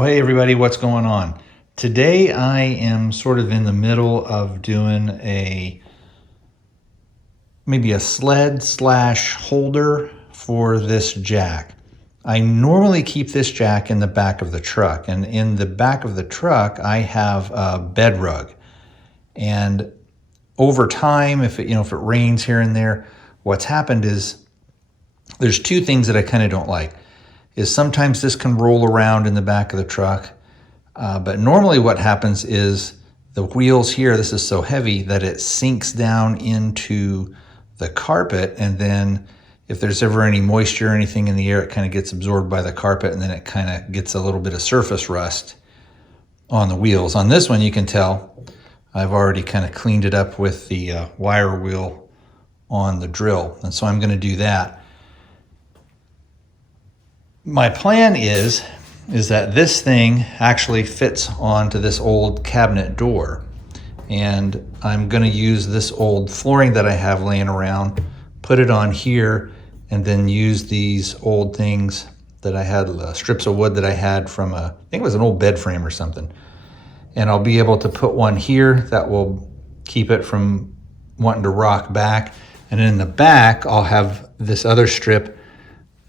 Well, hey everybody, what's going on? Today I am sort of in the middle of doing maybe a sled slash holder for this jack. I normally keep this jack in the back of the truck, and in the back of the truck I have a bed rug. And over time, if it rains here and there, what's happened is there's two things that I kind of don't like. Is sometimes this can roll around in the back of the truck, but normally what happens is the wheels here, this is so heavy that it sinks down into the carpet, and then if there's ever any moisture or anything in the air, it kind of gets absorbed by the carpet, and then it kind of gets a little bit of surface rust on the wheels. On this one, you can tell I've already kind of cleaned it up with the wire wheel on the drill, and so I'm going to do that. My plan is that this thing actually fits onto this old cabinet door, and I'm going to use this old flooring that I have laying around, put it on here, and then use these old things that I had, strips of wood that I had from I think it was an old bed frame or something, and I'll be able to put one here that will keep it from wanting to rock back, and then in the back I'll have this other strip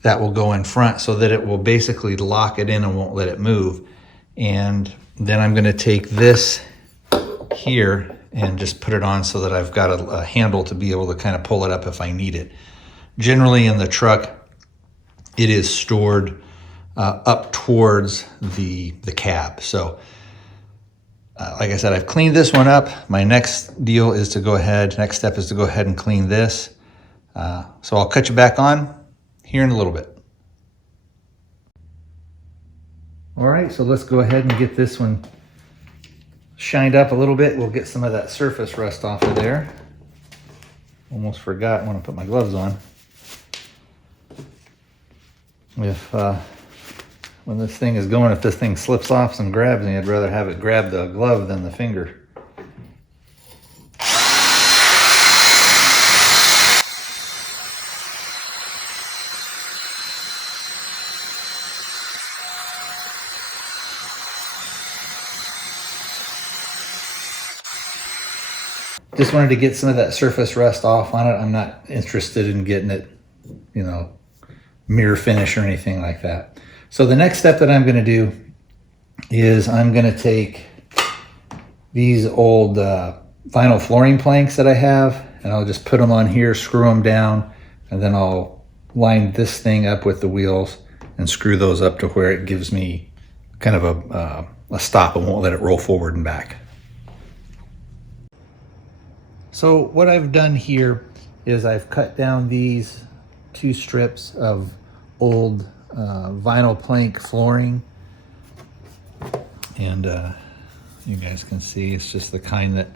that will go in front so that it will basically lock it in and won't let it move. And then I'm going to take this here and just put it on so that I've got a handle to be able to kind of pull it up if I need it. Generally in the truck, it is stored up towards the cab. So like I said, I've cleaned this one up. My next step is to go ahead and clean this. So I'll cut you back on here in a little bit. All right, so let's go ahead and get this one shined up a little bit. We'll get some of that surface rust off of there. Almost forgot when I put my gloves on. When this thing is going, if this thing slips off and grabs me, I'd rather have it grab the glove than the finger. Just wanted to get some of that surface rust off on it. I'm not interested in getting it, mirror finish or anything like that. So the next step that I'm going to do is I'm going to take these old vinyl flooring planks that I have, and I'll just put them on here, screw them down, and then I'll line this thing up with the wheels and screw those up to where it gives me kind of a stop and won't let it roll forward and back. So what I've done here is I've cut down these two strips of old vinyl plank flooring, and you guys can see it's just the kind that,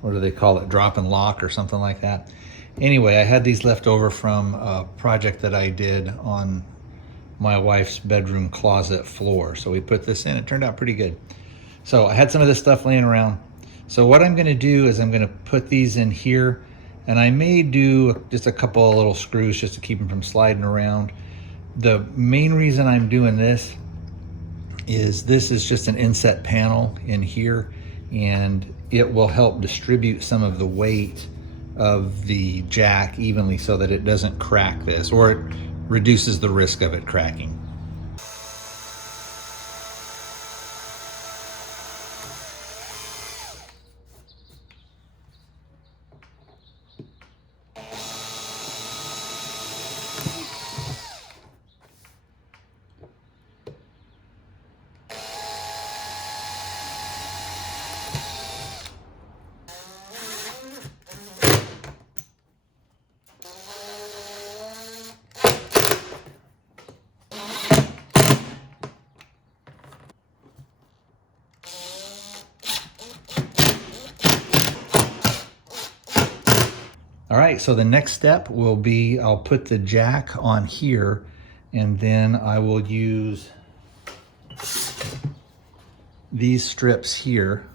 what do they call it, drop and lock or something like that. Anyway, I had these left over from a project that I did on my wife's bedroom closet floor, so we put this in. It turned out pretty good. So I had some of this stuff laying around. So what I'm going to do is I'm going to put these in here, and I may do just a couple of little screws just to keep them from sliding around. The main reason I'm doing this is just an inset panel in here, and it will help distribute some of the weight of the jack evenly so that it doesn't crack this, or it reduces the risk of it cracking. All right, so the next step will be I'll put the jack on here, and then I will use these strips here.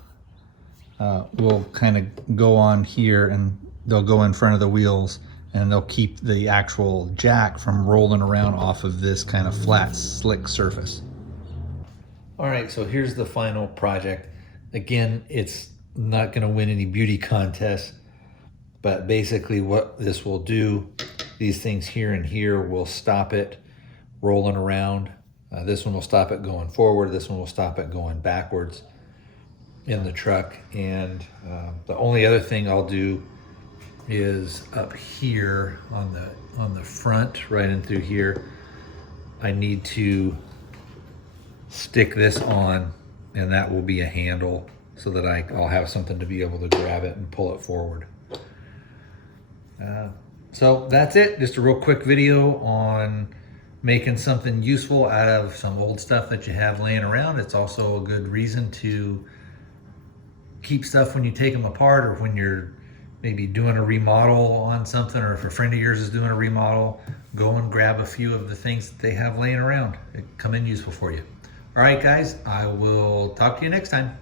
Will kind of go on here, and they'll go in front of the wheels, and they'll keep the actual jack from rolling around off of this kind of flat, slick surface. All right, so here's the final project. Again, it's not gonna win any beauty contests, but basically what this will do, these things here and here will stop it rolling around. This one will stop it going forward. This one will stop it going backwards in the truck. And the only other thing I'll do is up here on the front, right in through here, I need to stick this on, and that will be a handle so that I'll have something to be able to grab it and pull it forward. So that's it. Just a real quick video on making something useful out of some old stuff that you have laying around. It's also a good reason to keep stuff when you take them apart, or when you're maybe doing a remodel on something, or if a friend of yours is doing a remodel, go and grab a few of the things that they have laying around. It come in useful for you. All right, guys, I will talk to you next time.